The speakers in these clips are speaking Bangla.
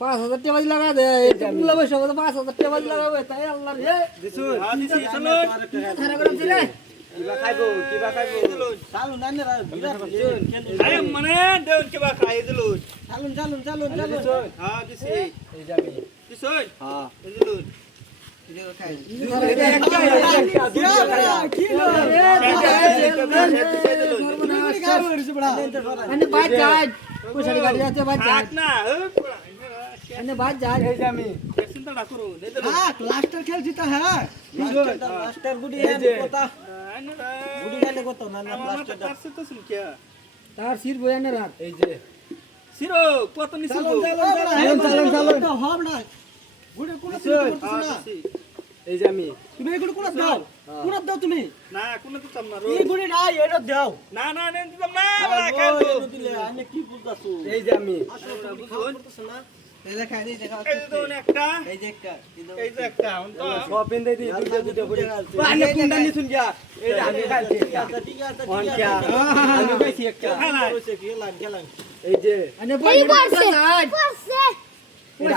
পাঁচ হাজার টাকা লাগা দে পাঁচ হাজার টাকা লাগাবে তাই আল্লাহ রে খারাপ করে দিলে এনে বাজ যায় পুষারি গাড়ি যাচ্ছে বাজ যায় এনে বাজ যায় লাস্টার খেল হ্যাঁ লাস্টার গুডি কথা গুডি গালে কত না না লাস্টারটা তার সির বই এনে রাখ চালন। চালন চালন চালন। হব না। গুডি কোন এই যে আমি তুমি এগুলো কোন দাও কোন দাও তুমি না কোনো দিতাম না এই গুডি না এটা দাও না না না দিতাম না বড় দিলে আমি কি বুঝতাছো এই যে আমি আসলে তুমি খাওয়া করতেছ না তো এই যে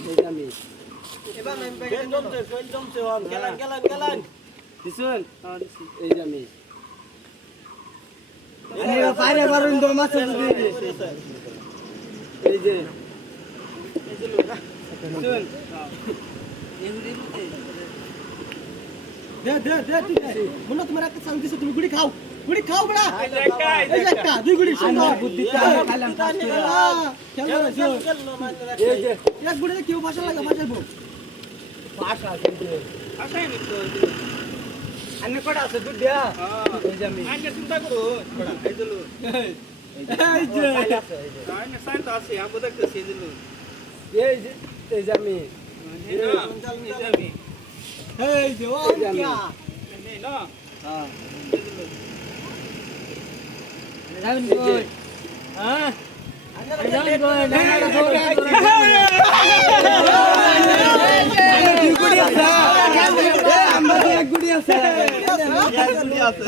এই যে আমি এবার ফেল জমছে ফেল জমছে হন গেলান হ্যাঁ আমি মনে গুড়ি খাও বড়া এই একটা দুই গুড়ি সুন্দর বুদ্ধিটা খাইলাম এই যে এক গুড়িতে কেউ ভাষা লাগে ভাষাইবো ভাষা কিন্তু আসাই নি তো আনে কটা আছে দুধ দিয়া হ্যাঁ এই যে আমি আইনে চিন্তা করো এই যে এই যে আইনে সাইন তো আছে আবু দেখতেছি এই এই যে এই যে আমি এই যে আমি এই যে ও আমি। কিয়া না হ্যাঁ এই যে লোক যাবেন এই যে কই হ্যাঁ যাবেন কই আমরা এক গুড়ি আছে এক গুড়ি আছে